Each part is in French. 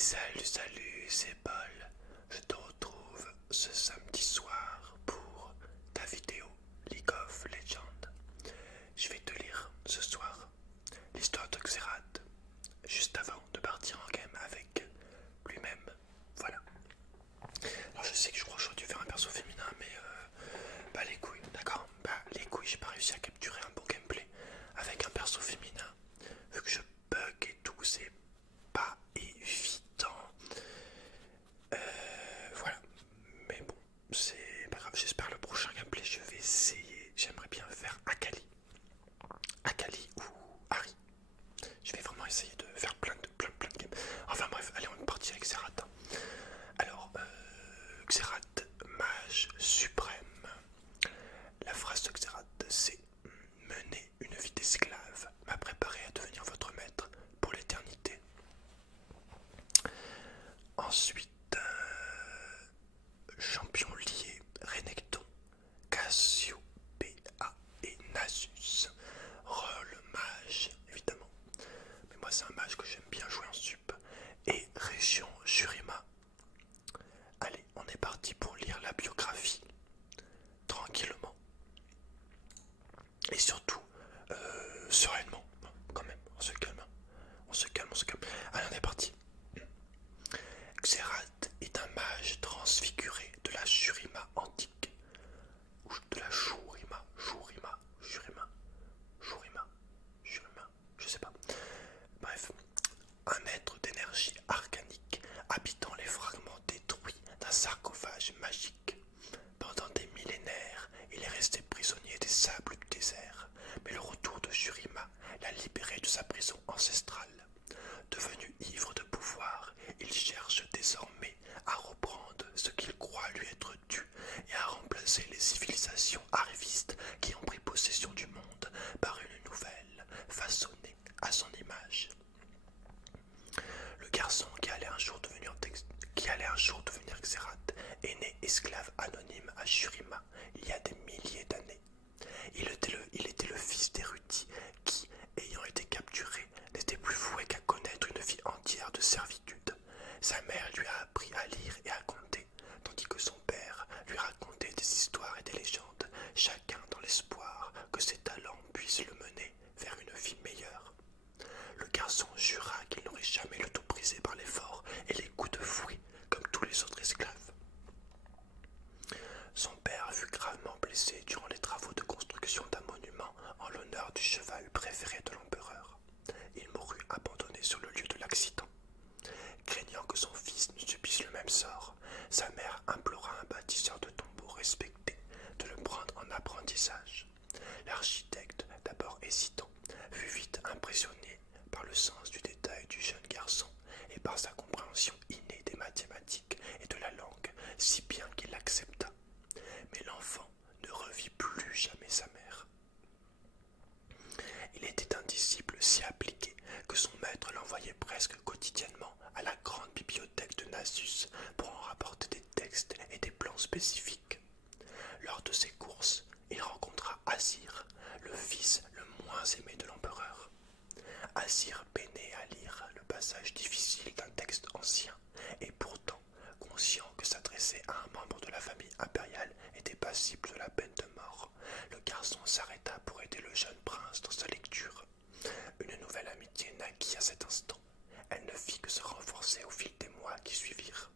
Salut, c'est Paul. Je te retrouve ce samedi soir pour ta vidéo League of Legends. Je vais te lire ce soir l'histoire de Xerath, juste avant de partir en game avec lui-même. Voilà. Alors je sais que je crois que j'aurais dû faire un perso féminin, mais bah les couilles, d'accord. Bah les couilles, j'ai pas réussi à capturer un bon gameplay avec un perso féminin. Vu que je bug et tout, c'est pas évident. Voilà. Mais bon, c'est pas grave. J'espère le prochain gameplay, je vais essayer. J'aimerais bien faire Akali. Akali ou Harry. Je vais vraiment essayer de faire plein de games. Enfin bref, allez, on est parti avec Xerath. Alors, Xerath, mage suprême. La phrase de Xerath, c'est: mener une vie d'esclave m'a préparé à devenir votre maître pour l'éternité. Ensuite, champion lié, Renekton, Cassio, PA et Nasus. Rôle mage, évidemment. Mais moi, c'est un mage que j'aime bien jouer en sup. Et région Shurima. Allez, on est parti pour lire la biographie tranquillement. Et surtout, sereinement, quand même, on se calme. On se calme. Allez, on est parti. Xerath est un mage transfiguré de la Shurima antique. Ou de la Shurima, je sais pas. Bref, un être d'énergie arcanique habitant les fragments détruits d'un sarcophage magique. Pendant des millénaires, il est resté prisonnier des sables du désert, mais le retour de Shurima l'a libéré de sa prison ancestrale. Devenu ivre de pouvoir, il cherche désormais à reprendre ce qu'il croit lui être dû et à remplacer les civilisations arrivistes qui ont pris possession du monde par une nouvelle, façonnée à son image. Le garçon qui allait un jour devenir Xerath est né esclave anonyme à Shurima il y a des milliers d'années. Il était le fils d'érudits qui, ayant été capturé, n'était plus voué qu'à connaître une vie entière de servitude. Sa mère lui a appris à lire et à compter, tandis que son père lui racontait des histoires et des légendes, chacun dans l'espoir que ses talents puissent le mener vers une vie meilleure. Le garçon jura qu'il n'aurait jamais le dos brisé par l'effort et les coups de fouet comme tous les autres esclaves. Son père fut gravement blessé durant les travaux de construction d'un monument en l'honneur du cheval préféré de l'empereur. Il mourut abandonné sur le lieu de l'accident. Craignant que son fils ne subisse le même sort, sa mère implora un bâtisseur de tombeaux respecté de le prendre en apprentissage. L'architecte, d'abord hésitant, fut vite impressionné par le sens du détail du jeune garçon et par sa compréhension innée des mathématiques et de la langue, si bien qu'il l'accepta. Mais l'enfant ne revit plus jamais sa mère. Il était un disciple si appliqué que son maître l'envoyait presque quotidiennement à la grande bibliothèque de Nasus pour en rapporter des textes et des plans spécifiques. Lors de ses courses, il rencontra Azir, le fils le moins aimé de l'empereur. Azir peinait à lire le passage difficile d'un texte ancien, et pourtant, conscient que s'adresser à un membre de la famille impériale était passible de la peine de mort, le garçon s'arrêta pour aider le jeune prince dans sa lecture. Une nouvelle amitié naquit à cet instant. Elle ne fit que se renforcer au fil des mois qui suivirent.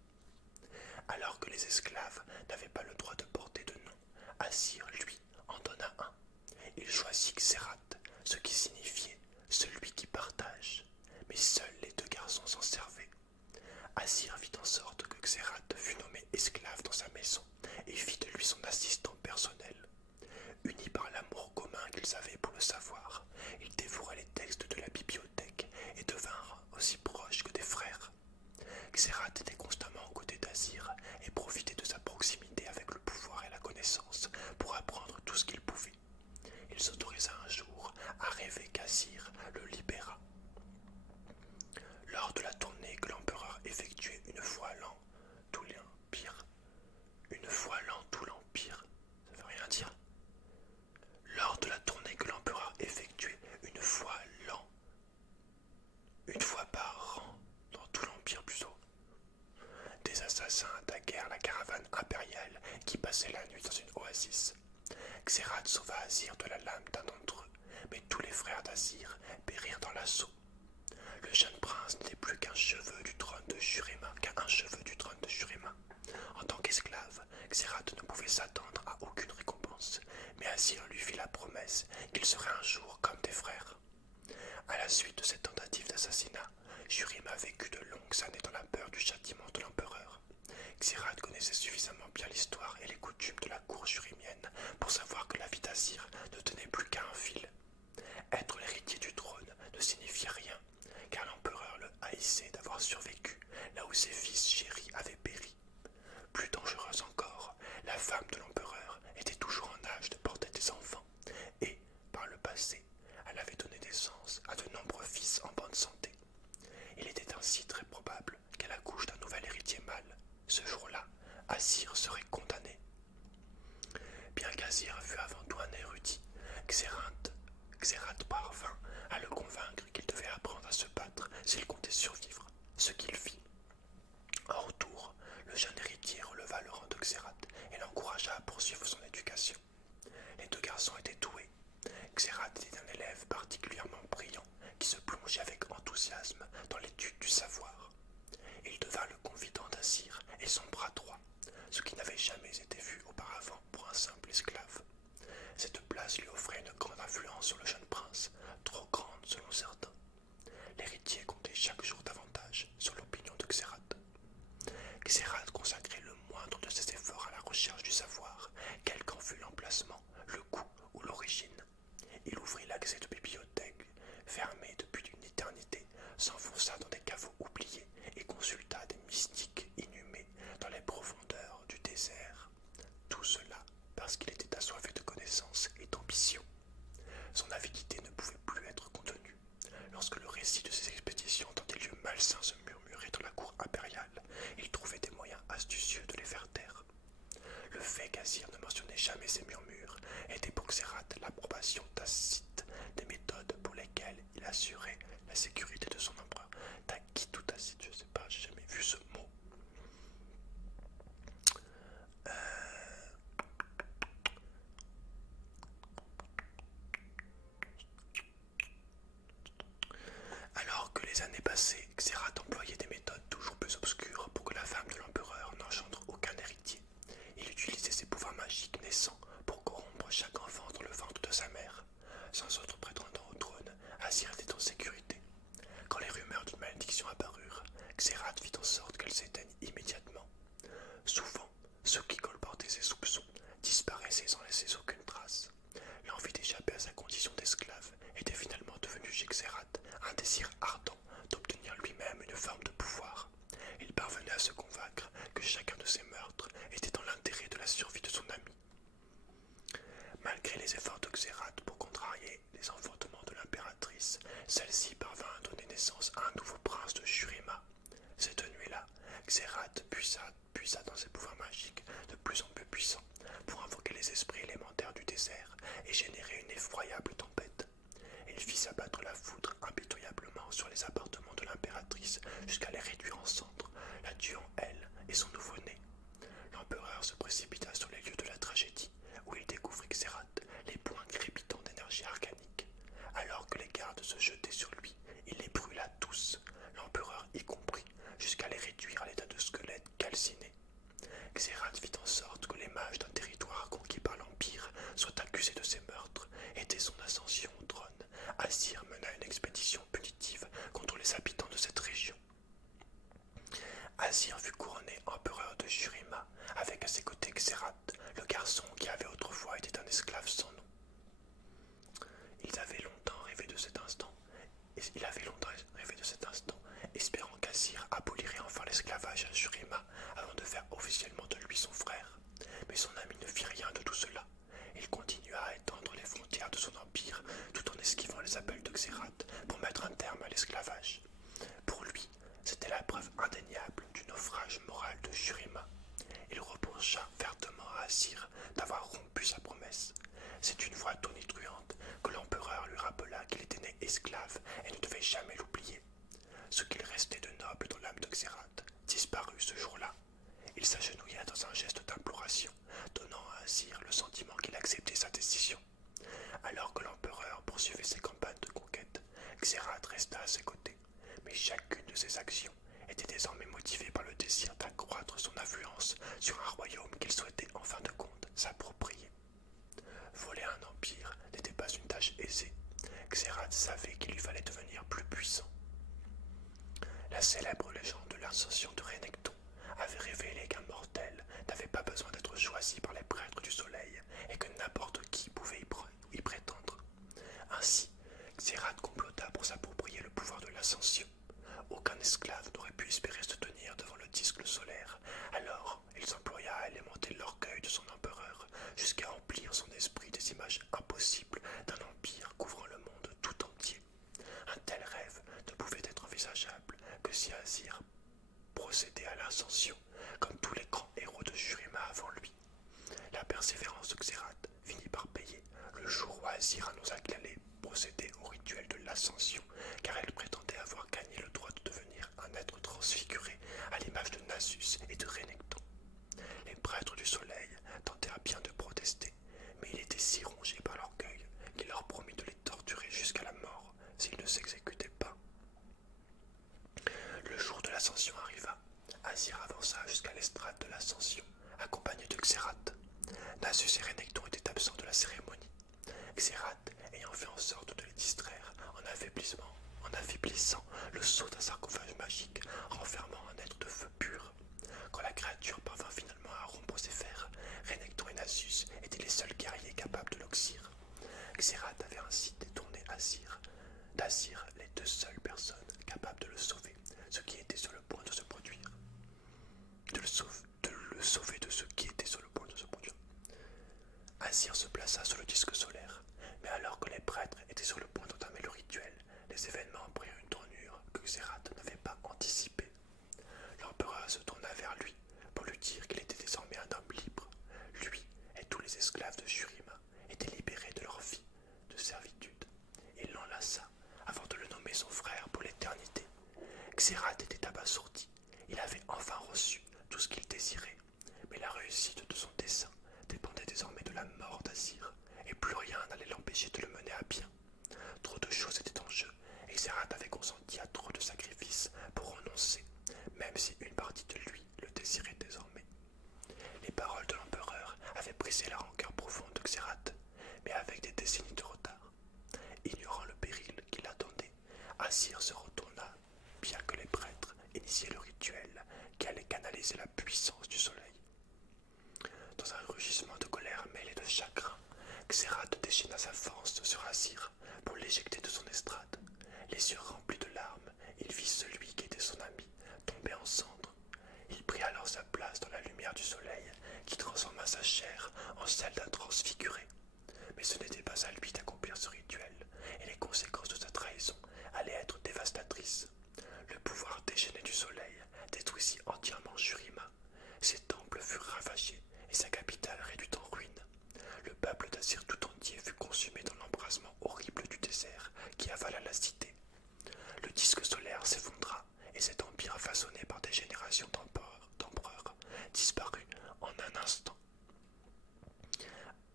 Alors que les esclaves n'avaient pas le droit de porter de nom, Azir, lui, en donna un. Il choisit Xerath, ce qui signifiait celui qui partage. Mais seuls les deux garçons s'en servaient. Azir fit en sorte que Xerath fût nommé esclave dans sa maison et fit de lui son assistant personnel. Unis par l'amour commun qu'ils avaient pour le savoir, ils dévoraient les textes de la bibliothèque et devinrent aussi proches que des frères. Xerath était constamment aux côtés d'Azir et profitait de sa proximité avec le pouvoir et la connaissance pour apprendre tout ce qu'il pouvait. Il s'autorisa un jour à rêver qu'Azir le libérât. Lors de la tournée que l'empereur effectuait une d'Oasis. Xerath sauva Azir de la lame d'un d'entre eux, mais tous les frères d'Azir périrent dans l'assaut. Le jeune prince n'était plus qu'un cheveu du trône de Shurima, En tant qu'esclave, Xerath ne pouvait s'attendre à aucune récompense, mais Azir lui fit la promesse qu'il serait un jour comme des frères. À la suite de cette tentative d'assassinat, Shurima vécut de longues années dans la peur du châtiment de l'empereur. Xerath connaissait suffisamment bien l'histoire et les coutumes de la cour shurimienne pour savoir que la vie d'Azir ne tenait plus qu'à un fil. Être l'héritier du trône ne signifiait rien, car l'empereur le haïssait d'avoir survécu là où ses fils chéris avaient péri. Plus dangereuse encore, la femme de l'empereur était toujours en âge de porter des enfants, et, par le passé, elle avait donné naissance à de nombreux fils en bonne santé. Il était ainsi très probable qu'à la couche d'un nouvel héritier mâle, ce jour-là, Azir serait condamné. Bien qu'Azir fût avant tout un érudit, Xerath parvint à le convaincre qu'il devait apprendre à se battre s'il comptait survivre, ce qu'il fit. En retour, le jeune héritier releva le rang de Xerath et l'encouragea à poursuivre son éducation. Les deux garçons étaient doués. Xerath était un élève particulièrement brillant qui se plongeait avec enthousiasme dans l'étude du savoir. Il devint le confident d'Azir et son bras droit, ce qui n'avait jamais été vu auparavant pour un simple esclave. Cette place lui offrait une grande influence sur le jeune prince, trop grande selon certains. L'héritier comptait chaque jour davantage sur l'opinion de Xerath. Xerath consacrait le moindre de ses efforts à la recherche du savoir, quel qu'en fût l'emplacement, le coût ou l'origine. Il ouvrit l'accès de bibliothèques, fermées depuis une éternité, s'enfonça dans des caveaux oubliés et consulta des mystiques inhumés dans les profondeurs du désert. Tout cela parce qu'il était assoiffé de connaissances et d'ambition. Son avidité ne pouvait plus être contenue. Lorsque le récit de ses expéditions dans des lieux malsains se murmurait dans la cour impériale, il trouvait des moyens astucieux de les faire taire. Le fait qu'Azir ne mentionnait jamais ces murmures était pour Xerath l'approbation tacite des méthodes pour lesquelles il assurait la sécurité de son empereur. Tacite ou tacite, je sais pas, j'ai jamais vu ce mot. Alors que les années passaient, Xerath employait des méthodes toujours plus obscures pour que la femme de l'empereur n'engendre aucun héritier. Il utilisait ses pouvoirs magiques naissants pour corrompre chaque enfant dans le ventre de sa mère. Sans autre prétendant au trône, Azir était en sécurité. Quand les rumeurs d'une malédiction apparurent, Xerath fit en sorte qu'elles s'éteignent immédiatement. Souvent, ceux qui colportaient ses soupçons disparaissaient sans laisser aucune trace. L'envie d'échapper à sa condition d'esclave était finalement devenue chez Xerath un désir ardent d'obtenir lui-même une forme de pouvoir. Il parvenait à se convaincre que chacun de ses meurtres était dans l'intérêt de la survie de son ami. Malgré les efforts de Xerath pour contrarier les enfantements de l'impératrice, celle-ci parvint à donner naissance à un nouveau prince de Shurima. Cette nuit-là, Xerath puisa dans ses pouvoirs magiques de plus en plus puissants pour invoquer les esprits élémentaires du désert et générer une effroyable tempête. Il fit s'abattre la foudre impitoyablement sur les appartements de l'impératrice jusqu'à les réduire en cendres, la tuant elle et son nouveau-né. L'empereur se précipita sur les lieux de la tragédie, où il découvrit Xerath, les poings crépitants d'énergie arcanique. Alors que les gardes se jetaient sur lui, il les brûla tous, l'empereur y compris, jusqu'à les réduire à l'état de squelettes calcinés. Xerath fit en sorte que les mages d'un territoire conquis par l'Empire soient accusés de ces meurtres, et dès son ascension au trône, Azir mena une expédition punitive contre les habitants de cette région. Azir fut couronné empereur de Shurima, avec à ses côtés Xerath, le garçon qui avait autrefois été un esclave sans nom. Il avait longtemps rêvé de cet instant, espérant qu'Azir abolirait enfin l'esclavage à Shurima avant de faire officiellement de lui son frère. Mais son ami ne fit rien de tout cela. Il continua à étendre les frontières de son empire tout en esquivant les appels de Xerath pour mettre un terme à l'esclavage. Pour lui, c'était la preuve indéniable du naufrage moral de Shurima. Il reprocha vertement à Azir d'avoir rompu sa promesse. C'est une voix tonitruante que l'empereur lui rappela qu'il était né esclave et ne devait jamais l'oublier. Ce qu'il restait de noble dans l'âme de Xerath disparut ce jour-là. Il s'agenouilla dans un geste d'imploration, donnant à Azir le sentiment Alors que l'empereur poursuivait ses campagnes de conquête, Xerath resta à ses côtés, mais chacune de ses actions était désormais motivée par le désir d'accroître son influence sur un royaume qu'il souhaitait en fin de compte s'approprier. Voler un empire n'était pas une tâche aisée. Xerath savait qu'il lui fallait devenir plus puissant. La célèbre légende de l'ascension de Renekton avait révélé qu'un mortel n'avait pas besoin d'être choisi par les prêtres du soleil et que n'importe qui pouvait y prétendre. Ainsi, Xerath complota pour s'approprier le pouvoir de l'ascension. Aucun esclave n'aurait pu espérer se tenir devant le disque solaire, alors il s'employa à alimenter l'orgueil de son empereur jusqu'à remplir son esprit des images impossibles d'un empire couvrant le monde tout entier. Un tel rêve ne pouvait être envisageable que si Azir procédait à l'ascension, comme tous les grands héros de Shurima avant lui. La persévérance de Xerath finit par payer le jour où Azir annonça qu'elle allait procéder au rituel de l'ascension, car elle prétendait avoir gagné le droit de devenir un être transfiguré à l'image de Nasus et de Renekton. Les prêtres du soleil tentèrent bien de protester, mais il était si rongé par l'orgueil qu'il leur promit de les torturer jusqu'à la mort s'ils ne s'exécutaient pas. Le jour de l'ascension arriva. Azir avança jusqu'à l'estrade de l'ascension, accompagné de Xerath. Nasus et Renekton étaient absents de la cérémonie. Xerath, ayant fait en sorte de les distraire en affaiblissant le sceau d'un sarcophage magique, renfermant un être de feu pur. Quand la créature parvint finalement à rompre ses fers, Renekton et Nasus étaient les seuls guerriers capables de l'oxyre. Xerath avait ainsi détourné d'Azir les deux seules personnes capables de le sauver, ce qui était sur le point de se produire. De le sauver de ce qui était sur le point de se produire. Azir se plaça sur le disque solaire, mais alors que les prêtres étaient sur le point d'entamer le rituel, les événements prirent une tournure que Xerath n'avait pas anticipée. L'empereur se tourna vers lui pour lui dire qu'il était désormais un homme libre. Lui et tous les esclaves de Shurima étaient libérés de leur vie de servitude. Il l'enlaça avant de le nommer son frère pour l'éternité. Xerath était abasourdi. Il avait enfin reçu tout ce qu'il désirait, mais la réussite de son dessein dépendait désormais de la mort d'Azir, et plus rien n'allait l'empêcher de le mener à bien. Trop de choses étaient en jeu, et Xerath avait consenti à trop de sacrifices pour renoncer, même si une partie de lui le désirait désormais. Les paroles de l'empereur avaient brisé la rancœur profonde de Xerath, mais avec des décennies de retard. Ignorant le péril qui l'attendait, Azir se retourna, bien que les prêtres initiaient le rituel qui allait canaliser la puissance du soleil. Dans un rugissement de colère mêlé de chagrin, Xerath déchaîna sa force sur Azir pour l'éjecter de son estrade. Les yeux remplis de larmes, il vit celui qui était son ami tomber en cendres. Il prit alors sa place dans la lumière du soleil qui transforma sa chair en celle d'un transfiguré. Mais ce n'était pas à lui d'accomplir ce rituel, et les conséquences de sa trahison allaient être dévastatrices. Le pouvoir déchaîné du soleil détruisit entièrement Shurima. Ses temples furent ravagés et sa capitale réduite en ruines. Le peuple d'Azir tout entier fut consumé dans l'embrasement horrible du désert qui avala la cité. Le disque solaire s'effondra et cet empire façonné par des générations d'empereurs disparut en un instant.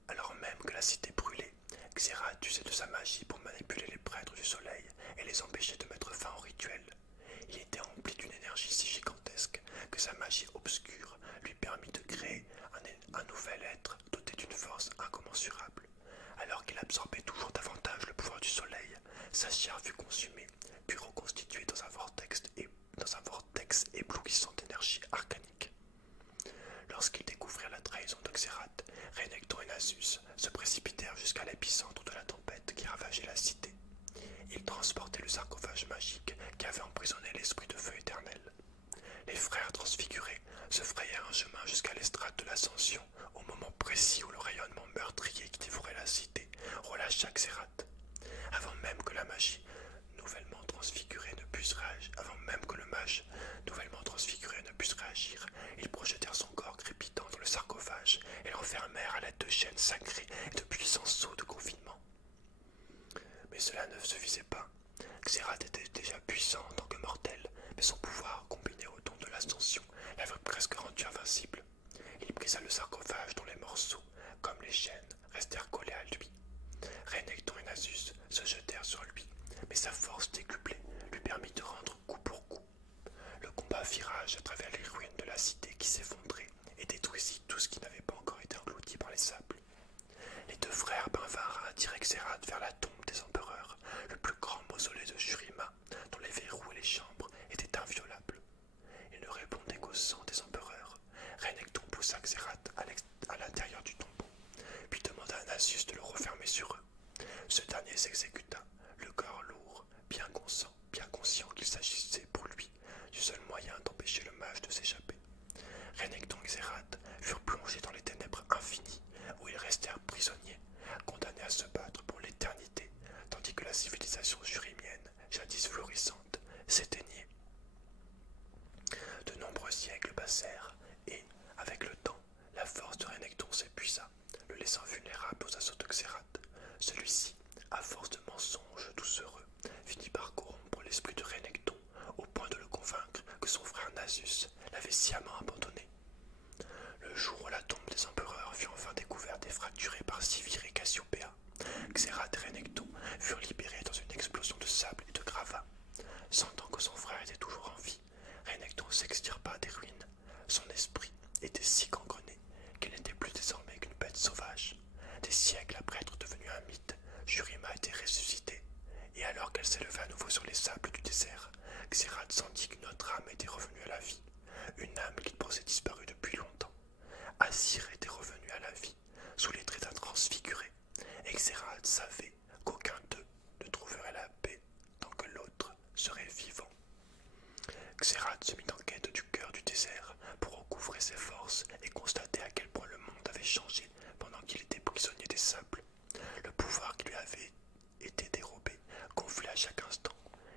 Alors même que la cité brûlait, Xerath usait de sa magie pour manipuler les prêtres du soleil et les empêcher de mettre fin au rituel. Il était rempli d'une énergie si gigantesque que sa magie obscure lui permit de créer un nouvel être doté d'une force incommensurable. Alors qu'il absorbait toujours davantage le pouvoir du soleil, sa chair fut consumée, puis reconstituée dans un vortex éblouissant d'énergie arcanique. Lorsqu'ils découvrirent la trahison de Xerath, Renekton et Nasus se précipitèrent jusqu'à l'épicentre de la tempête qui ravageait la cité. Ils transportaient le sarcophage magique qui avait emprisonné l'esprit de feu éternel. Les frères transfigurés se frayèrent un chemin jusqu'à l'estrade de l'ascension au moment précis où le rayonnement meurtrier qui dévorait la cité relâcha Xerath. Avant même que le mage nouvellement transfiguré ne puisse réagir, ils projetèrent son corps crépitant dans le sarcophage et l'enfermèrent à l'aide de chaînes sacrées et de puissants sceaux de confinement. Mais cela ne suffisait pas. Xerath était déjà puissant en tant que mortel, mais son pouvoir, combiné au don de l'ascension, l'avait presque rendu invincible. Il brisa le sarcophage dont les morceaux, comme les chaînes, restèrent collés à lui. sables. Les deux frères vinrent attirer Xerath vers la tombe des empereurs, le plus grand mausolée de Shurima, dont les verrous et les chambres étaient inviolables. Il ne répondait qu'au sang des empereurs. Renekton poussa Xerath à l'intérieur du tombeau, puis demanda à Nasus de le refermer sur eux. Ce dernier s'exécuta, le corps lourd, bien conscient qu'il s'agissait pour lui du seul moyen d'empêcher le mage de s'échapper. Renekton et Xerath furent plongés dans les ténèbres infinies, où ils restèrent prisonniers, condamnés à se battre pour l'éternité, tandis que la civilisation jurimienne, jadis florissante, s'éteignait. De nombreux siècles passèrent, et, avec le temps, la force de Renekton s'épuisa, le laissant vulnérable aux assauts de Xerath. Celui-ci, à force de mensonges doucereux, finit par corrompre l'esprit de Renekton, au point de le convaincre que son frère Nasus l'avait sciemment abandonné. Le jour où la tombe des empereurs fut enfin découverte et fracturée par Sivir et Cassiopéa, Xerath et Renekton furent libérés dans une explosion de sable et de gravats. Sentant que son frère était toujours en vie, Renekton s'extirpa des ruines. Son esprit était si gangrené qu'elle n'était plus désormais qu'une bête sauvage. Des siècles après être devenue un mythe, Shurima était ressuscitée, et alors qu'elle s'élevait à nouveau sur les sables du désert, Xerath sentit qu'une autre âme était revenue à la vie, une âme qu'il pensait disparue depuis longtemps. Asir était revenu à la vie, sous les traits d'un transfiguré, et Xerath savait qu'aucun d'eux ne trouverait la paix tant que l'autre serait vivant. Xerath se mit en quête du cœur du désert pour recouvrer ses forces et constater à quel point le monde avait changé pendant qu'il était prisonnier des sables. Le pouvoir qui lui avait été dérobé gonflait à chaque instant.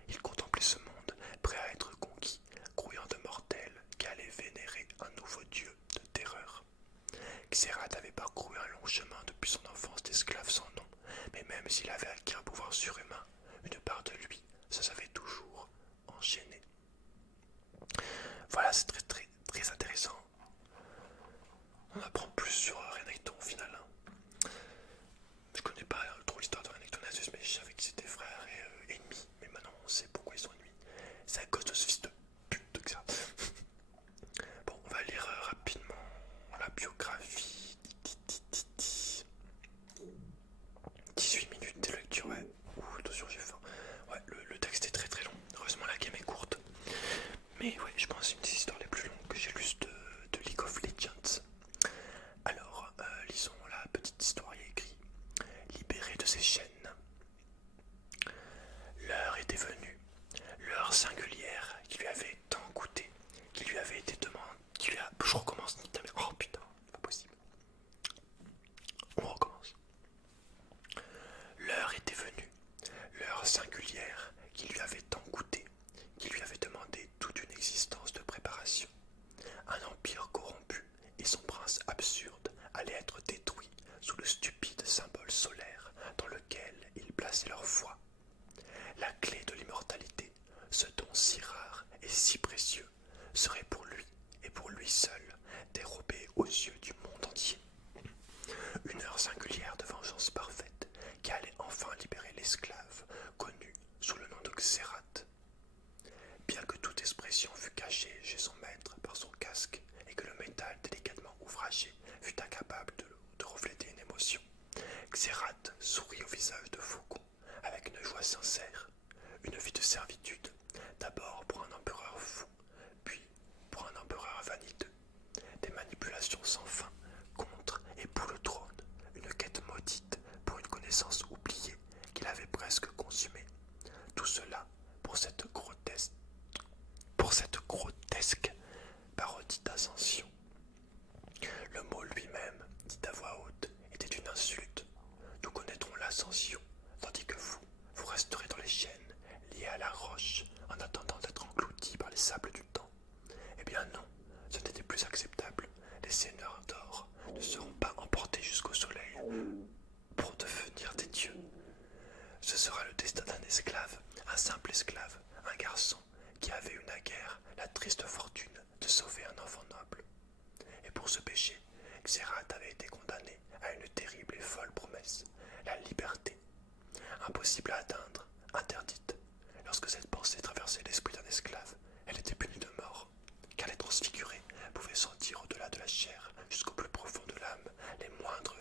Il contemplait ce monde, prêt à être conquis, grouillant de mortels qui allaient vénérer un nouveau dieu de terreur. Xerath avait parcouru un long chemin depuis son enfance d'esclave sans nom, mais même s'il avait acquis un pouvoir surhumain, une part de lui se savait toujours enchaînée. Voilà, c'est très intéressant. On apprend plus sur Renekton au final. Je connais pas trop l'histoire de Renekton et Nasus, mais je savais qu'ils étaient frères et ennemis. Mais maintenant on sait pourquoi ils sont ennemis. C'est à cause de ce fils de pute que ça. Bon, on va lire rapidement la biographie. 18 minutes de lecture, ouais. Ouh, attention, j'ai faim. Ouais, le texte est très long. Heureusement, la game est courte. Mais ouais, je pense que c'est une des histoires les plus longues que j'ai lues de League of Legends. Alors, lisons la petite histoire. Il y a écrit: libéré de ses chaînes. L'heure était venue, l'heure singulière qui lui avait tant coûté, qui lui avait été demandée. Je recommence, oh putain, pas possible. On recommence. L'heure était venue, l'heure singulière qui lui avait tant coûté, qui lui avait demandé toute une existence de préparation. Un empire corrompu et son prince absurde allaient être détruits sous le stupide symbole solaire dans lequel ils plaçaient leur foi. La clé de l'immortalité, ce don si rare et si précieux, serait pour lui et pour lui seul dérobé aux yeux du monde entier. Une heure singulière de vengeance parfaite qui allait enfin libérer l'esclave connu sous le nom de Xerath. Bien que toute expression fût cachée chez son maître par son casque et que le métal délicatement ouvragé fût incapable de refléter une émotion, Xerath sourit au visage de Faucon avec une joie sincère. Une vie de servitude, d'abord pour un empereur fou, puis pour un empereur vaniteux. Des manipulations sans fin contre et pour le trône, une quête maudite pour une connaissance oubliée qu'il avait presque consumée. Tout cela pour cette grotesque parodie d'ascension. Le mot lui-même, dit à voix haute, était une insulte. Nous connaîtrons l'ascension, tandis que vous resterez dans les chaînes, liés à la roche, en attendant d'être engloutis par les sables du temps. Eh bien non, ce n'était plus acceptable. Les seigneurs d'or ne seront pas emportés jusqu'au soleil pour devenir des dieux. Ce sera le destin d'un esclave, un simple esclave, un garçon qui avait eu naguère la triste fortune de sauver un enfant noble. Et pour ce péché, Xerath avait été condamné à une terrible et folle promesse, la liberté. Impossible à atteindre, interdite. Lorsque cette pensée traversait l'esprit d'un esclave, elle était punie de mort, car les transfigurés pouvaient sentir au-delà de la chair, jusqu'au plus profond de l'âme, les moindres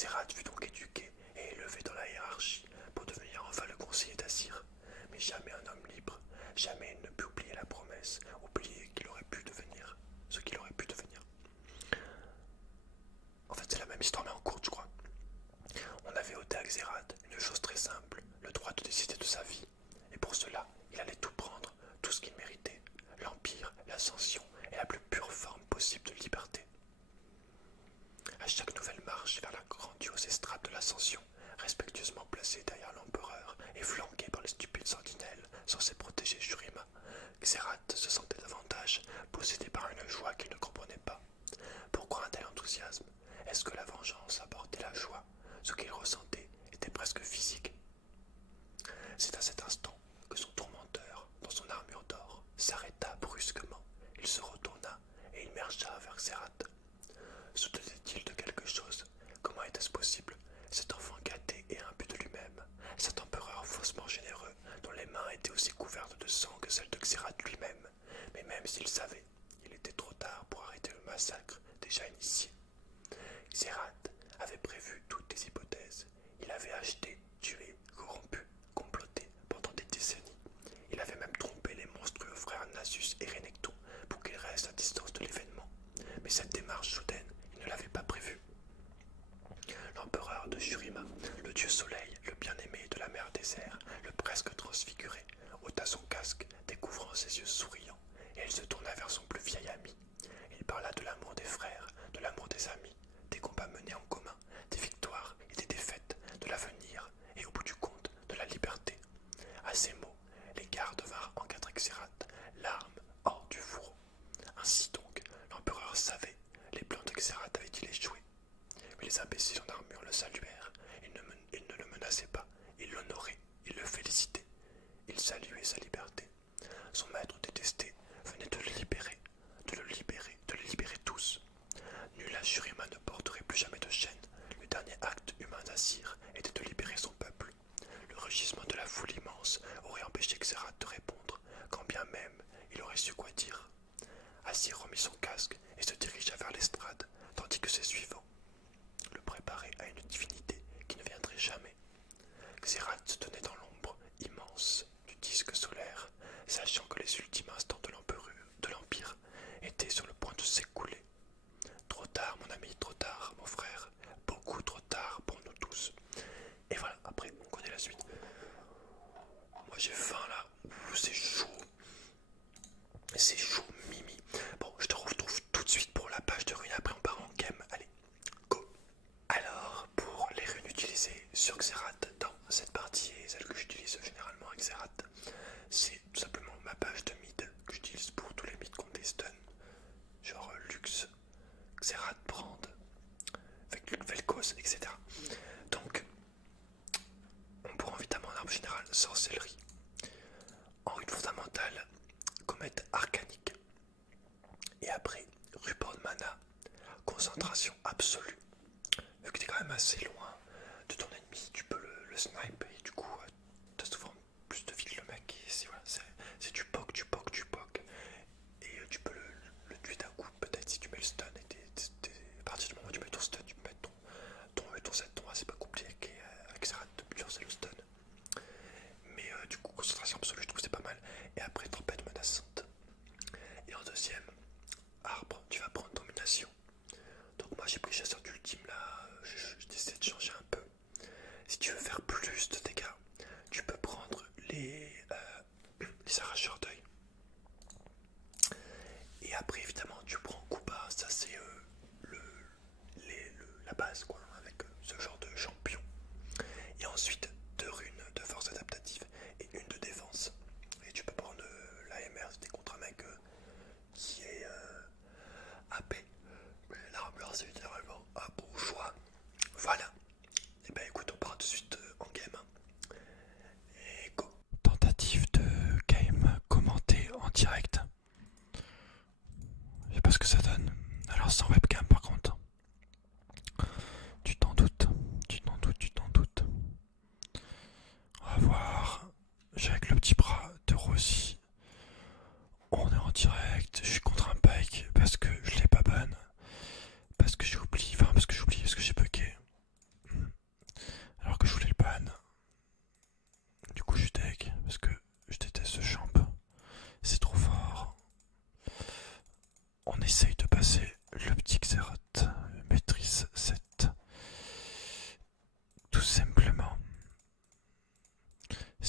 Xerath fut donc éduqué et élevé dans la hiérarchie pour devenir enfin le conseiller d'Assir. Mais jamais un homme libre, jamais il ne put oublier la promesse, oublier qu'il aurait pu devenir ce qu'il aurait pu devenir. En fait, c'est la même histoire mais en courte, je crois. On avait ôté à Xerath une chose très simple, le droit de décider de sa vie. Et pour cela, il allait tout prendre, tout ce qu'il méritait, l'Empire, l'Ascension et la plus pure forme possible de liberté. À chaque nouvelle marche vers la grandiose estrade de l'Ascension, respectueusement placée derrière l'empereur et flanquée par les stupides sentinelles censés protéger Shurima, Xerath se sentait davantage possédé par une joie qu'il ne comprenait pas. Pourquoi un tel enthousiasme? Est-ce que la vengeance apportait la joie? Ce qu'il ressentait était presque physique. C'est à cet instant que son tourmenteur, dans son armure d'or, s'arrêta brusquement. Il se retourna et il marcha vers Xerath. Se doutait-il de quelque chose? Comment était-ce possible? Cet enfant gâté et imbu de lui-même, cet empereur faussement généreux, dont les mains étaient aussi couvertes de sang que celles de Xerath lui-même. Mais même s'il savait, il était trop tard pour arrêter le massacre déjà initié. Xerath avait prévu toutes les hypothèses. Il avait acheté, tué, corrompu, comploté pendant des décennies. Il avait même trompé les monstrueux frères Nasus et Renekton pour qu'ils restent à distance de l'événement. Mais cette démarche soudaine, il ne l'avait pas prévue. L'empereur de Shurima, le dieu soleil, le bien-aimé de la mer désert, le presque transfiguré, ôta son casque, découvrant ses yeux souriants, et il se tourna vers son plus vieil ami. Il parla de l'amour des frères, de l'amour des amis, des combats menés en commun, des victoires et des défaites, de l'avenir et au bout du compte, de la liberté. À ces mots, les gardes vinrent encadrer Xerath, l'arme hors du fourreau. Ainsi donc, l'empereur savait, les plans de Xerath avaient-ils échoué. Mais les imbéciles en armure le saluèrent, ils ne le menaçaient pas, ils l'honoraient, ils le félicitaient, ils saluaient sa liberté. Son maître détesté venait de le libérer, de les libérer tous. Nul à Shurima ne porterait plus jamais de chaîne. Le dernier acte humain d'Assir était de libérer son peuple. Le rugissement de la foule immense aurait empêché Xerath de répondre, quand bien même il aurait su quoi dire. Assir remit son casque et se dirigea vers l'estrade, tandis que ses suivants le préparaient à une divinité qui ne viendrait jamais. Xerath se tenait dans l'ombre immense du disque solaire, sachant que les ultimes instants de l'Empire étaient sur le point de s'écouler. Trop tard, mon ami, trop tard, mon frère, beaucoup trop tard pour nous tous. Et voilà, après, on connaît la suite. Moi j'ai faim là, c'est chaud. C'est chaud, Mimi. Bon, je te retrouve tout de suite pour la page de runes, après on part en game. Allez, go. Alors, pour les runes utilisées sur Xerath dans cette partie, et celle que j'utilise généralement avec Xerath, c'est tout simplement ma page de mid que j'utilise pour tous les mid qu'on des stun. Genre Lux, Xerath, Brand, Vel'Koz, etc. Donc, on prend évidemment en arme générale sorcellerie. En rune fondamentale, comète arcanique. Et après, ruban de mana, concentration absolue. Vu que tu es quand même assez loin de ton ennemi, tu peux le snipe et du coup, tu as souvent plus de vie que le mec. Voilà, c'est du poke, du poke, du poke. Et tu peux le tuer d'un coup, peut-être si tu mets le stun. À partir du moment où tu mets ton stun, tu peux mettre ton set, c'est pas compliqué avec Xerath de lancer le stun. Mais du coup, concentration absolue, je trouve que c'est pas mal. Et après, tempête menaçante. Et en deuxième, arbre, tu vas prendre domination. Donc moi j'ai pris chasseur d'ultime là, je décide de changer un peu. Si tu veux faire plus de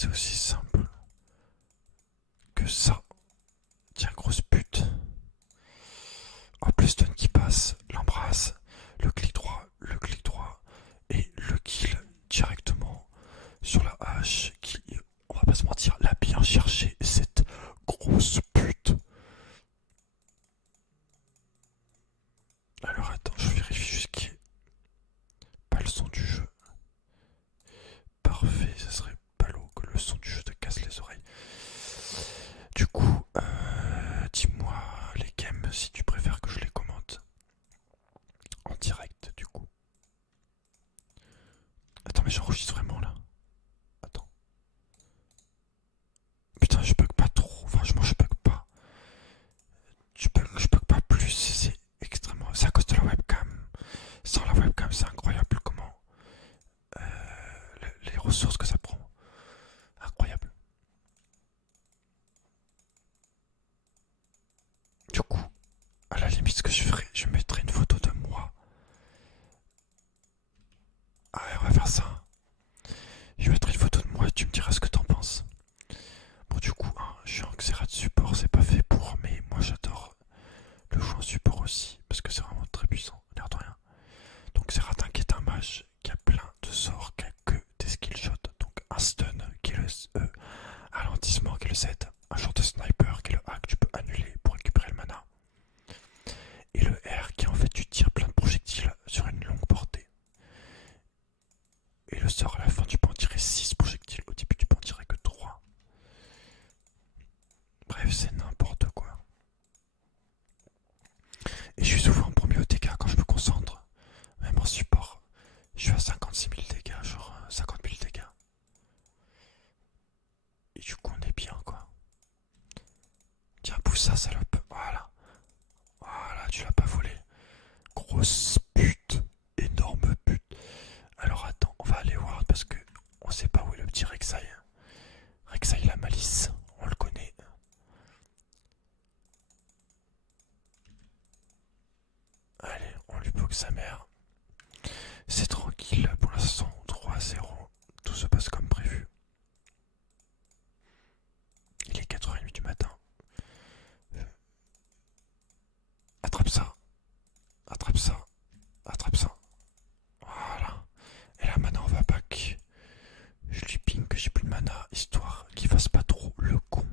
C'est aussi simple que ça. Tiens, grosse pute. Hop, le stun qui passe, l'embrasse, le clic droit, et le kill directement sur la hache qui, on va pas se mentir, l'a bien cherché, cette grosse pute. Alors attends, je vérifie juste qu'il n'y ait pas le son du jeu. Parfait, ça serait ballot que le son du jeu te casse les oreilles. Du coup, dis-moi les games si tu préfères que je les commente en direct du coup. Attends, mais j'enregistre vraiment là. Attends. Putain, je bug pas trop. Franchement, je bug pas. Je bug pas plus. C'est extrêmement. C'est à cause de la webcam. Sans la webcam, c'est incroyable comment. Les ressources que ça prend. Incroyable. Du coup, à la limite, ce que je ferais, je mettrais une photo de moi. Ah ouais, on va faire ça. Je mettrai une photo de moi et tu me diras ce que t'en penses. Bon, du coup, hein, je suis en Xerath support, c'est pas fait pour, mais moi j'adore le jeu en support aussi, parce que c'est vraiment très puissant, l'air de rien. Donc Xerath qui est un mage qui a plein de sorts, qui a que des skill shots. Donc un stun qui est le ralentissement qui est le Z, un shot de sniper qui est le A que tu peux annuler pour récupérer le mana. Et le R qui en fait tu tires plein de projectiles sur une longue portée. Et le sort à la fin tu peux en tirer 6 projectiles, au début tu peux en tirer que 3. Bref, c'est n'importe quoi. Et je suis souvent en premier au dégâts quand je me concentre. Même en support, je suis à 56 000 dégâts, genre 50 000 dégâts. Et du coup, on est bien quoi. Tiens, pousse ça, salope. Voilà. Voilà, tu l'as pas volé. Grosse pute. Énorme pute. Alors attends, on va aller voir parce que on sait pas où est le petit Rek'Sai. Rek'Sai la malice, on le connaît. Allez, on lui poke sa mère. C'est tranquille pour l'instant, 3-0. Tout se passe comme prévu. Il est 4h30 du matin. Attrape ça. Attrape ça. Attrape ça. Voilà. Et là maintenant on va back. Je lui ping que j'ai plus de mana, histoire qu'il fasse pas trop le con.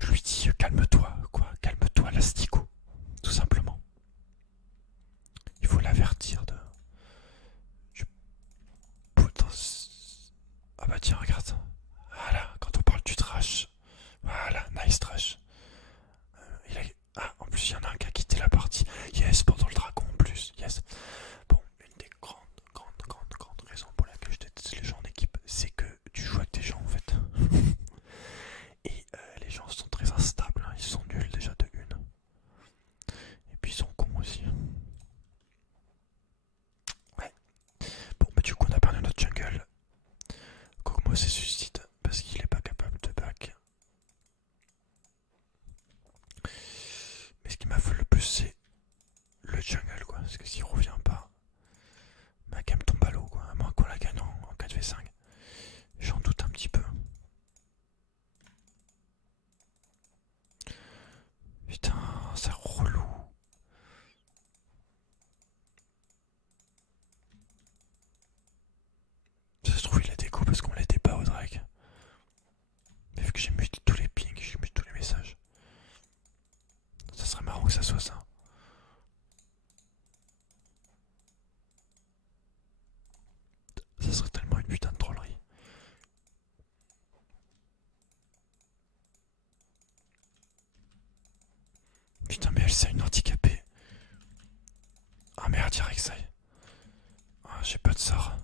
Je lui dis calme-toi, quoi. Calme-toi, l'astico. Tout simplement. Il faut l'avertir de... Putain... Ah bah tiens, regarde. Voilà, quand on parle du trash. Voilà, nice trash. Ah, en plus il y en a un qui a quitté la partie. Yes, pendant le dragon en plus. Yes. Bon, une des grandes raisons pour laquelle je déteste les gens en équipe, c'est que tu joues avec des gens en fait. Et les gens sont très instables, hein. Ils sont nuls déjà de une. Et puis ils sont cons aussi. Ouais. Bon, bah du coup on a perdu notre jungle. Kog'Maw se suicide parce qu'il est pas capable de back. Mais ce qui m'affole le plus c'est le jungle quoi. Parce que s'il revient pas, ma game tombe à l'eau quoi. À moins qu'on la gagne en 4v5. J'en doute un petit peu. Putain, c'est relou. Ça se trouve il a déco parce qu'on l'était pas au drag. Mais vu que j'ai muté tous les pings, j'ai muté tous les messages. Ça serait marrant que ça soit ça. Ça serait tellement une putain de trollerie. Putain mais elle c'est une handicapée. Ah merde, direct ça. Ah, j'ai pas de sort.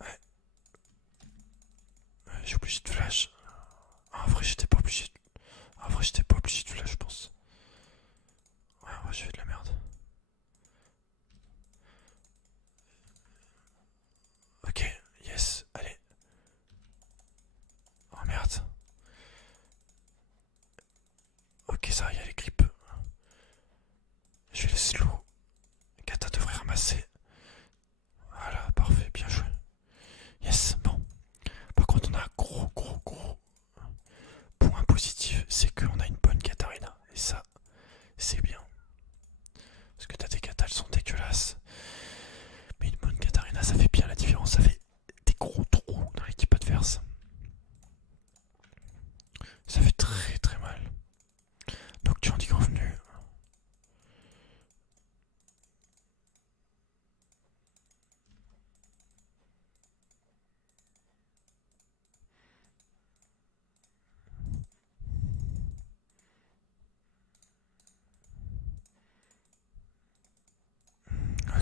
Ouais. J'ai obligé de flash. Ah, en vrai j'étais pas obligé de... En vrai j'étais pas obligé de flash je pense. Ouais, en vrai j'ai fait de la merde. Ok, yes, allez. Oh merde. Ok, ça, il y a les creeps. Je vais les slow. Kata devrait ramasser. Voilà, parfait, bien joué. Yes,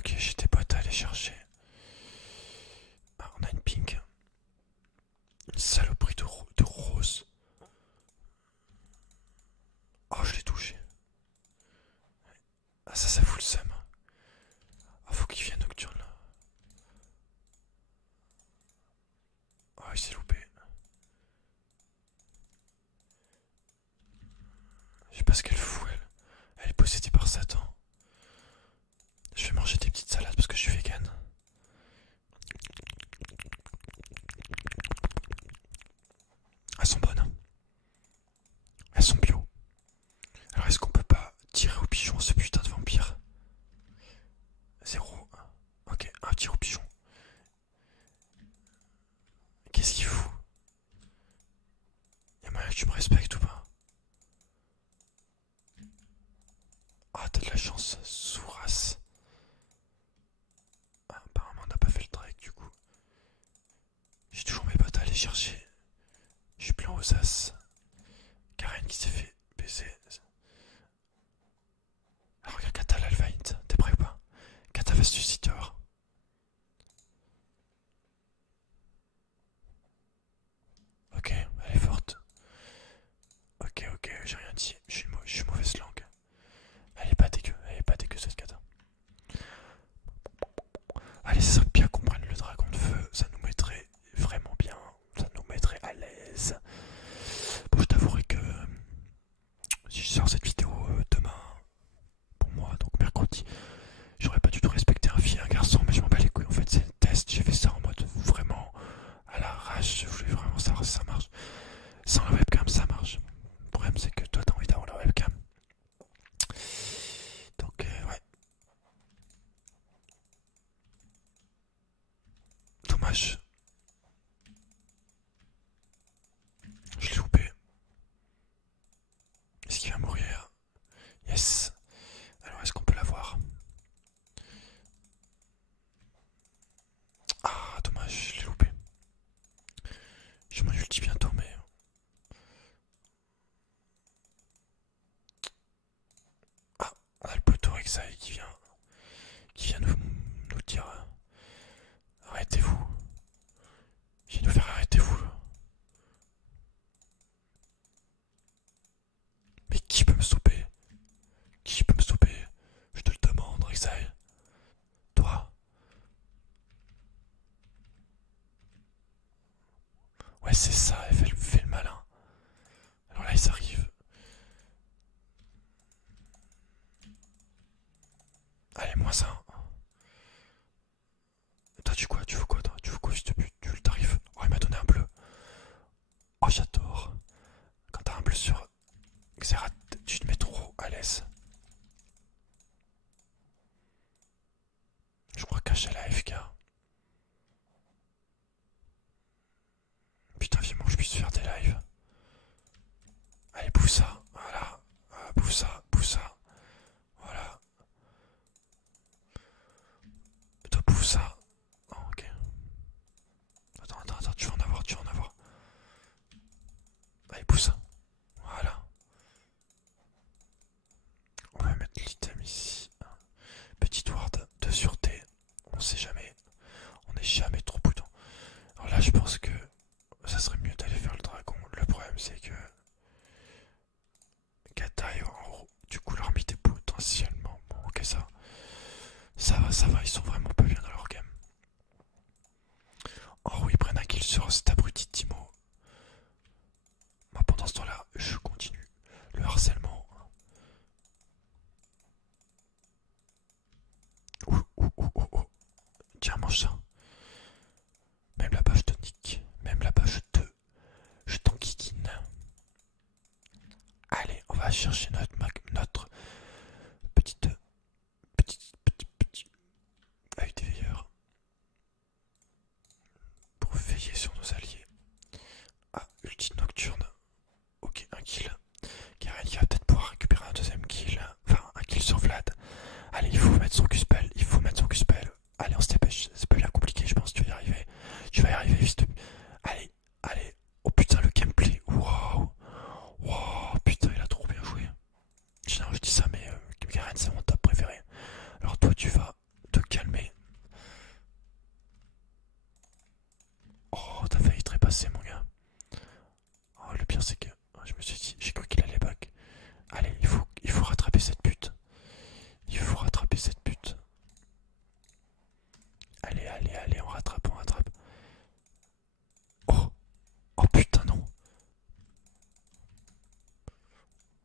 Ok, j'ai des boîtes à aller chercher. Ah, on a une pink. Une saloperie de rose. Oh, je l'ai touché. Ah, ça fout le seum. Ah, faut qu'il vienne nocturne là. Ah, il s'est loupé. Je sais pas ce qu'elle fout, elle. Elle est possédée par Satan. Je vais manger des petites salades parce que je suis vegan. Elles sont bonnes. Elles sont bio. Alors est-ce qu'on peut pas tirer au pigeon ce putain de vampire? 0. Ok, un tir au pigeon. Qu'est-ce qu'il fout? Y'a moyen que tu me respectes ou pas? Ah, t'as de la chance, sourasse. Ah, apparemment on n'a pas fait le trek du coup. J'ai toujours mes potes à aller chercher. Je suis plein aux as. Karen qui s'est fait baiser. Alors regarde Kata là, elle va hit. T'es prêt ou pas? Kata va se suicider dehors. Ok, elle est forte. Ok, j'ai rien dit. Je suis mauvaise langue. Elle est pas dégueu cette Kata. Allez, ça serait bien qu'on prenne le dragon de feu. Ça nous mettrait vraiment bien. Ça nous mettrait à l'aise. Bon, je t'avouerai que si je sors cette vidéo demain, pour moi, donc mercredi, j'aurais pas du tout respecté un fille et un garçon, mais je m'en bats les couilles. En fait, c'est le test. J'ai fait ça en mode vraiment à l'arrache. Je voulais vraiment savoir si ça marche. Sans la webcam, ça marche. Le problème, c'est que toi, t'as envie d'avoir la webcam. Donc, ouais. Dommage. Je l'ai loupé. Est-ce qu'il va mourir? Yes. Alors, est-ce qu'on peut l'avoir? Ah, dommage, je l'ai loupé. Je m'en ulti bientôt, mais... Ah, on a le poteau Exile qui vient nous dire... Arrêtez-vous. Il vient nous faire arrêtez-vous. Mais qui peut me stopper? Qui peut me stopper? Je te le demande, Exile. Toi? Ouais, c'est ça, elle fait le malin. Alors là, ils arrivent. Allez, moins ça. Toi, tu veux quoi, toi? Tu veux quoi, fils de pute? Tu veux le tarif? Oh, il m'a donné un bleu. Oh, j'adore. Quand t'as un bleu sur Xerath, tu te mets trop à l'aise. Je crois cacher la FK. Putain, vivement que je puisse faire des lives. Allez, bouffe ça. Voilà. Bouffe ça, bouffe ça. Voilà. Toi, bouffe ça. Oh, ok. Attends, tu vas en avoir, Allez, bouffe ça. Voilà. On va mettre l'item ici. Petite ward de sûreté. On sait jamais. On n'est jamais trop prudent. Alors là, je pense que ça serait mieux d'aller faire le dragon. Le problème, c'est que Kata est en haut. Du coup, l'ermite est potentiellement. Bon, ok, ça va. Ils sont vraiment pas bien dans leur game. Oh oui, ils prennent un kill sur cet abruti Timo. Moi, pendant ce temps-là, je continue le harcèlement. Oh. Tiens, mange ça. Même là-bas, je te nique. Même là-bas, je t'enquiquine. Allez, on va chercher notre petite œil d'éveilleur pour veiller sur nos alliés. Ah, ulti nocturne. Ok, un kill. Karen qui va peut-être pouvoir récupérer un deuxième kill. Enfin, un kill sur Vlad. Allez, il faut mettre son Q-spell. Allez, on se dépêche. C'est pas bien compliqué. passé, mon gars. Oh, le pire, c'est que je me suis dit, j'ai cru qu'il allait back. Allez, il faut rattraper cette pute. Il faut rattraper cette pute. Allez, allez, allez, on rattrape, on rattrape. Oh, oh putain, non.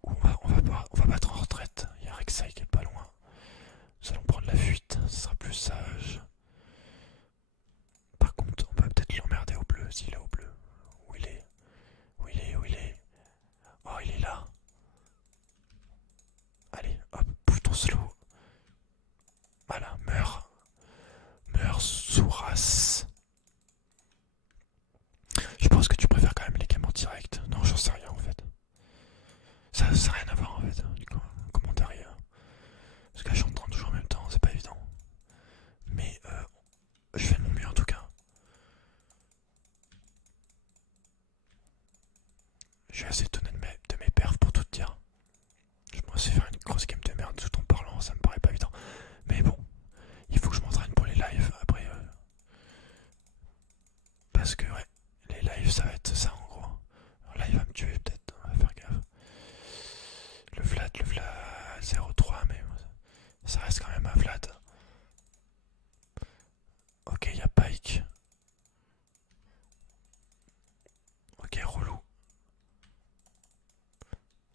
On va battre en retraite. Il y a Rek'Sai qui est pas loin. Nous allons prendre la fuite, ce sera plus sage. Par contre, on va peut-être l'emmerder au bleu, s'il est au bleu. Où il est? Où il est? Où il est? Oh, il est là. Allez, hop, bouton slow. Voilà, meurs. Meurs, Souras. Je pense que tu préfères quand même les games en direct. Non, j'en sais rien en fait. Ça n'a rien à voir en fait, du commentaire. Parce que là, je suis en train de jouer en même temps, c'est pas évident. Mais je fais de mon mieux en tout cas. Je suis assez étonné de mes perfs pour tout te dire. Je me suis faire une grosse game de merde tout en parlant, ça me paraît pas évident. Mais bon, il faut que je m'entraîne pour les lives après. Parce que ouais, les lives ça va être ça en gros. Alors là il va me tuer peut-être, on va faire gaffe. Le Vlad 0-3 mais ça reste quand même un Vlad. Ok, il y a Pike. Ok, relou.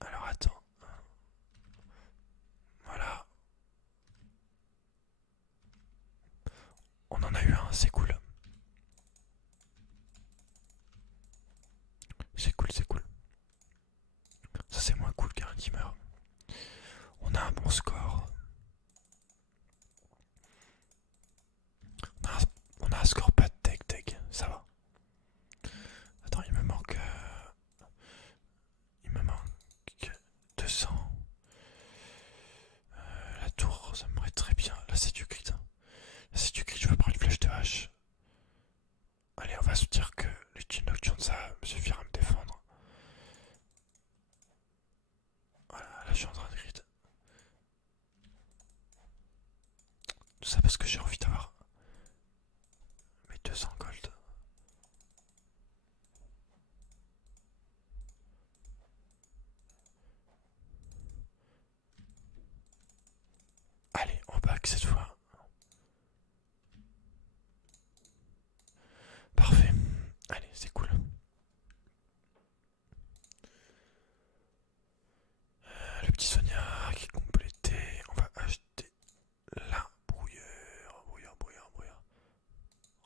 Alors attends. Voilà. On en a eu un, c'est cool. C'est cool, c'est cool. Ça c'est moins cool qu'un qui meurt. On a un bon score. On a un score pas de tech, ça va. Attends, il me manque 200. La tour, ça me très bien. Là c'est du crit. Là c'est du crit, je veux prendre une flèche de hache. Allez, on va se dire que l'utile nocturne ça me suffira à me défendre. Voilà, là je suis en train de grid. Tout ça parce que j'ai envie d'avoir mes 200 gold. Allez, on back cette fois. Parfait. Allez, c'est cool. Le petit Sonia qui est complété. On va acheter la brouilleur.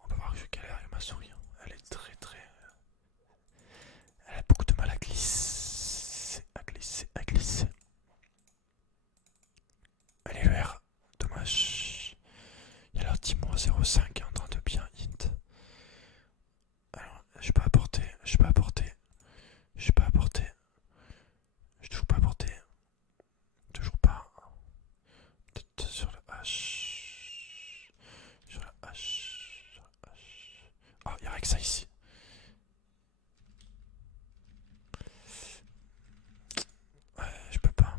On va voir que je galère avec ma souris. Elle est très. Elle a beaucoup de mal à glisser. Allez, le R. Dommage. Il y a leur team 0,5 qui est en train de bien hint. Alors, j'ai pas apporté. Je toujours pas apporté. Toujours pas. Peut-être sur la hache. Oh, il y a que ça ici. Ouais, je peux pas.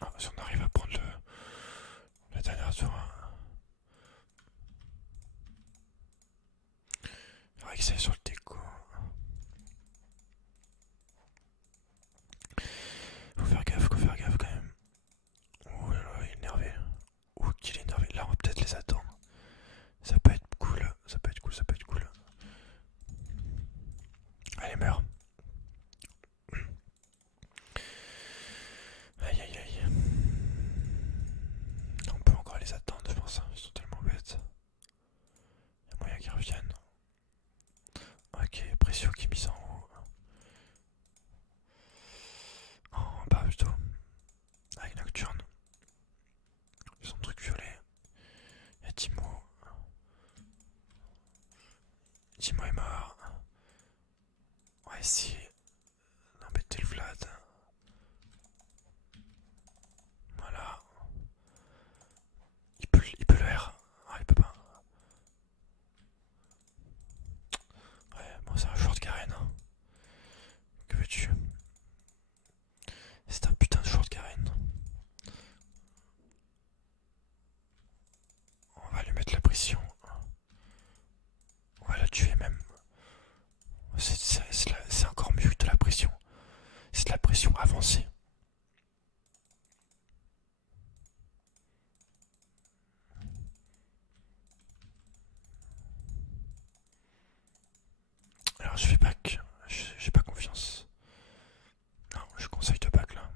Oh, si on arrive à prendre la dernière tour. Il que c'est sur le déco. Faut faire gaffe quand même. Oh là là, il est énervé. Oh qu'il est énervé. Là on va peut-être les attendre. Ça peut être cool. Allez, meurs. Aïe. On peut encore les attendre, je pense. Ils sont tellement bêtes. Il y a moyen qu'ils reviennent. Ok, Précieux qui est mise en haut. En bas plutôt. Avec Nocturne. Son truc violet. Il y a Timo. Timo est mort. On va essayer d'embêter le Vlad. Voilà. Il peut le R. Ah, il peut pas. Ouais, bon, c'est un joueur de Garen. Hein. Que veux-tu? C'est un putain de joueur de Garen. mission avancée. Alors je fais back, j'ai pas confiance. Non, je conseille de back là.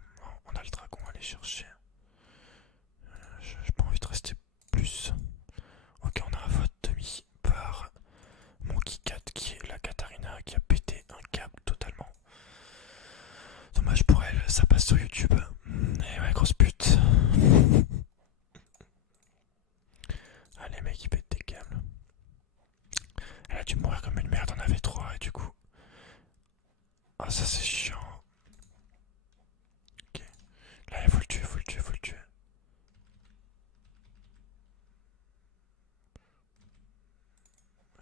On a le dragon à aller chercher. J'ai pas envie de rester plus. Ok, on a un vote demi par Monkey Cat qui est la Katarina qui a pété un câble totalement. Dommage pour elle, ça passe sur YouTube. Et ouais, grosse pute. Allez mec, il pète des câbles. Elle a dû mourir comme une merde, on avait 3 et du coup. Ah ça c'est chiant. Ok. Là il faut le tuer, faut le tuer, faut le tuer.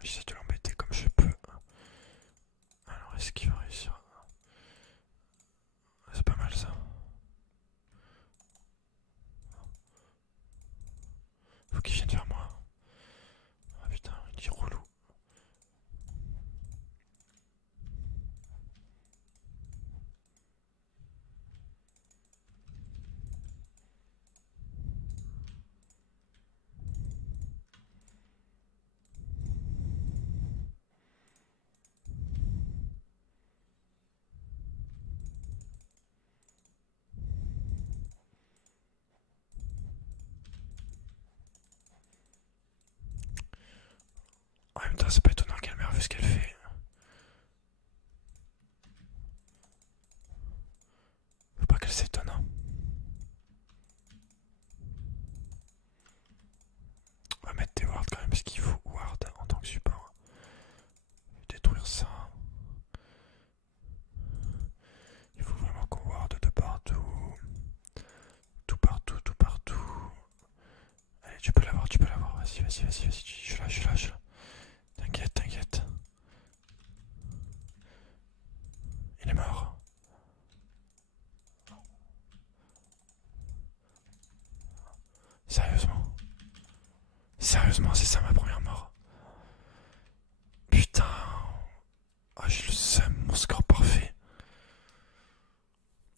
J'essaie de l'embêter comme je peux. Alors est-ce qu'il va réussir? C'est pas mal ça. Faut qu'il vienne vers moi. Ah putain, il est relou. En même temps, c'est pas étonnant qu'elle meurt vu ce qu'elle fait. Faut pas qu'elle s'étonne. Hein. On va mettre des wards quand même parce qu'il faut ward en tant que support. Détruire ça. Il faut vraiment qu'on ward de partout. Tout partout, tout partout. Allez, tu peux l'avoir, tu peux l'avoir. Vas-y, vas-y, vas-y, vas-y. Je suis là, je suis là, je suis là. T'inquiète, t'inquiète. Il est mort. Sérieusement. Sérieusement, c'est ça ma première mort. Putain. Oh, j'ai le seum, mon score parfait.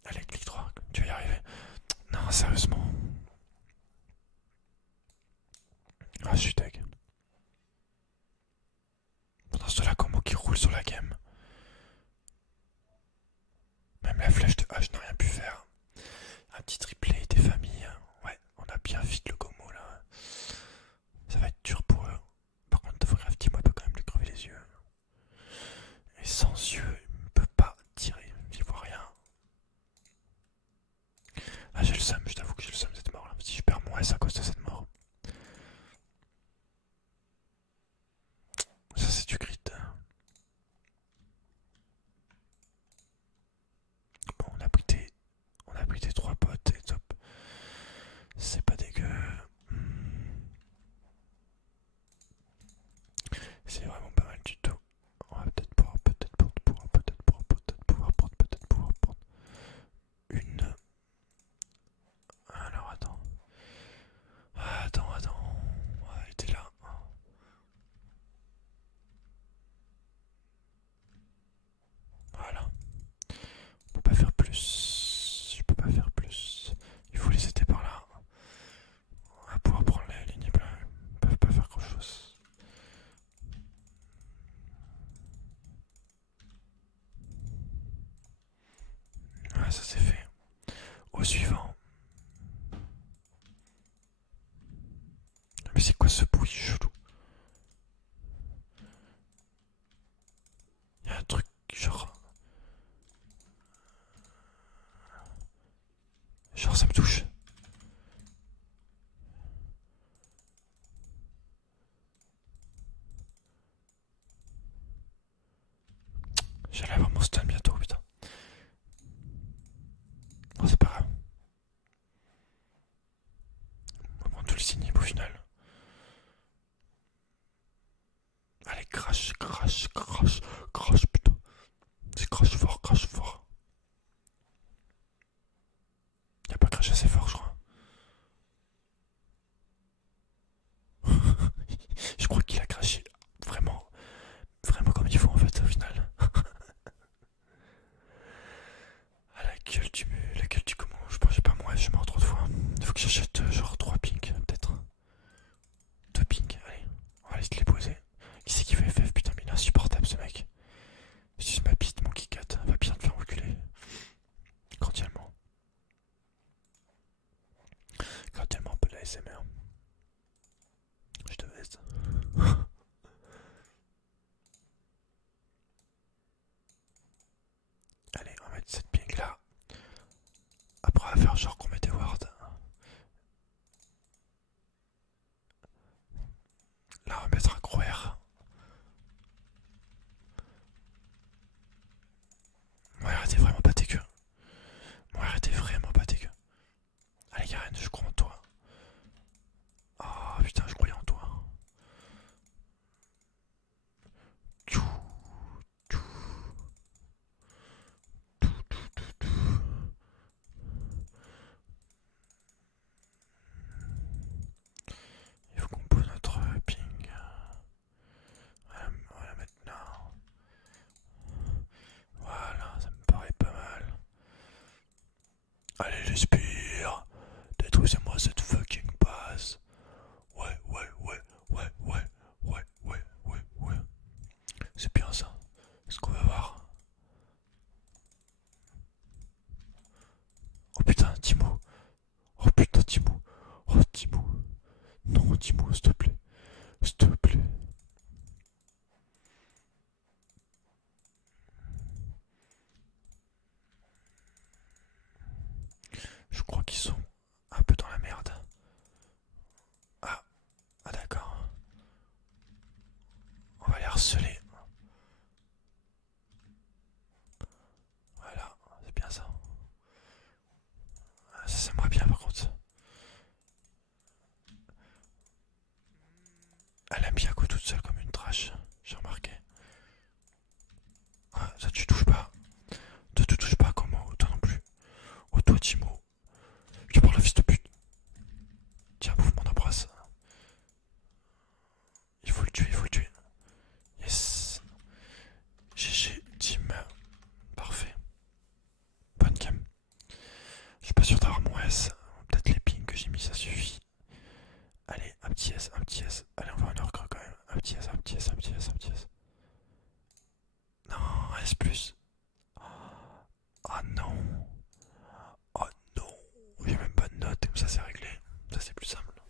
Allez, clic droit, tu vas y arriver. Non, sérieusement. Ah, je suis deg. Pendant ce temps-là, combo qui roule sur la game. Même la flèche de H n'a rien pu faire. Un petit triplé des familles. Ouais, on a bien vite le combo là. Ça va être dur pour eux. Par contre, Tofography, moi, peut quand même lui crever les yeux. Et sans yeux, il ne peut pas tirer. Il voit rien. Ah, j'ai le seum, je t'avoue que j'ai le seum cette mort là. Si je perds mon S à cause de cette mort. Ça, c'est du grit. Bon, on a pris des 3 potes et top. C'est pas dégueu. C'est vraiment pas mal du tout. On va peut-être pouvoir prendre une. Alors attends. Attends. Elle était là. Voilà. On peut pas faire plus. Je peux pas faire plus. Il faut les aider par là. On va pouvoir prendre les lignes bleues. Ils peuvent pas faire grand chose. Ouais, ça c'est fait. Au suivant. Mais c'est quoi ce bruit chelou? Il y a un truc genre. Genre ça me touche. J'allais avoir mon stun bientôt, putain. Bon, c'est pas grave. On va prendre tout le signe au final. Allez, crash, putain. C'est crash fort. Y'a pas crash assez fort. laquelle tu commandes? Je sais pas moi, je suis mort trop de fois. Il faut que j'achète genre 3 pinks peut-être. 2 pinks, allez. On va aller se les poser. Qui c'est qui fait FF? Putain mais il est insupportable ce mec. Si ma bite, mon Kit Kat va bien te faire reculer. Cordialement. Cordialement un peu de la SMR. Je te baisse. Allez, on va mettre cette ping là. Après, on va faire genre qu'on met des wards. Là, on va mettre un gros R. Mon R était vraiment pas dégueu. Mon R était vraiment pas dégueu. Allez, Karen, je crois en toi. Oh putain, je croyais en toi. Tchou, tchou, tout, tout, tout, tout. Il faut qu'on pose notre ping. Voilà maintenant. Voilà, ça me paraît pas mal. Allez, j'espère. Détruisez-moi cette fucking base. Ouais, ouais, ouais, ouais, ouais, ouais, ouais, ouais, ouais. C'est bien ça. Est-ce qu'on va voir? Oh putain, Timo. Oh putain, Timo. Oh, Timo. Non, Timo, s'il te plaît. S'il te plaît. Je crois qu'ils sont un peu dans la merde. Ah, ah d'accord. On va les harceler. Voilà, c'est bien ça. Ça, c'est moi bien par contre. Elle aime bien go toute seule comme une trash, j'ai remarqué. Ah, ça tu touches pas. Toi tu touches pas comment? Toi non plus. Oh toi Timo. Tu parles le fils de pute. Tiens, bouffe mon embrasse. Il faut le tuer, il faut le tuer. Yes. GG, team. Parfait. Bonne game. Je suis pas sûr d'avoir mon S. Peut-être les pings que j'ai mis, ça suffit. Allez, un petit S, un petit S. Allez, on va en orc quand même. Un petit S, un petit S, un petit S, un petit S. Non, S plus. Oh non. Oh non. J'ai même pas de note, comme ça c'est réglé. Ça c'est plus simple.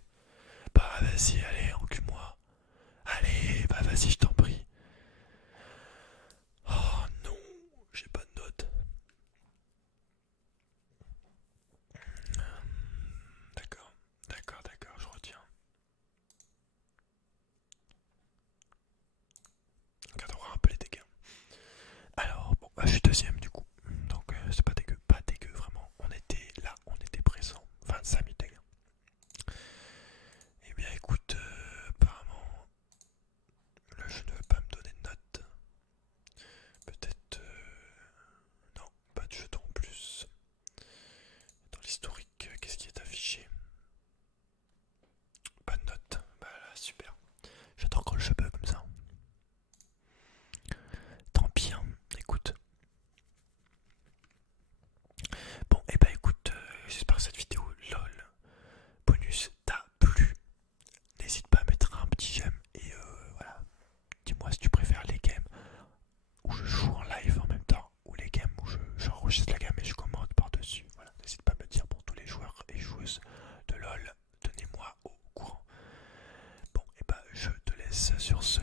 Bah vas-y, allez, encule-moi. Allez, bah vas-y, je t'en prie. Oh non, j'ai pas de note. D'accord, d'accord, d'accord, je retiens. On regardera un peu les dégâts. Alors, bon, bah, je suis deuxième du coup. Donc c'est pas dégueu, pas dégueu vraiment. On était là, on était présent. 25 000 dégâts. Eh bien écoute, apparemment, le jeu ne veut pas me donner de note. Peut-être... non, pas de jeton en plus. Dans l'historique, qu'est-ce qui est affiché? Pas de note. Bah là, super. J'attends quand le jeu bug comme ça. Tant pis, hein. Écoute. Bon, et bah écoute, j'espère que cette vidéo LOL bonus t'a plu. N'hésite pas à mettre un petit j'aime et voilà. Dis-moi si tu préfères les games où je joue en live en même temps ou les games où j'enregistre la gamme et je commente par-dessus. Voilà, n'hésite pas à me dire pour tous les joueurs et joueuses de LOL, tenez-moi au courant. Bon, et bah je te laisse sur ce.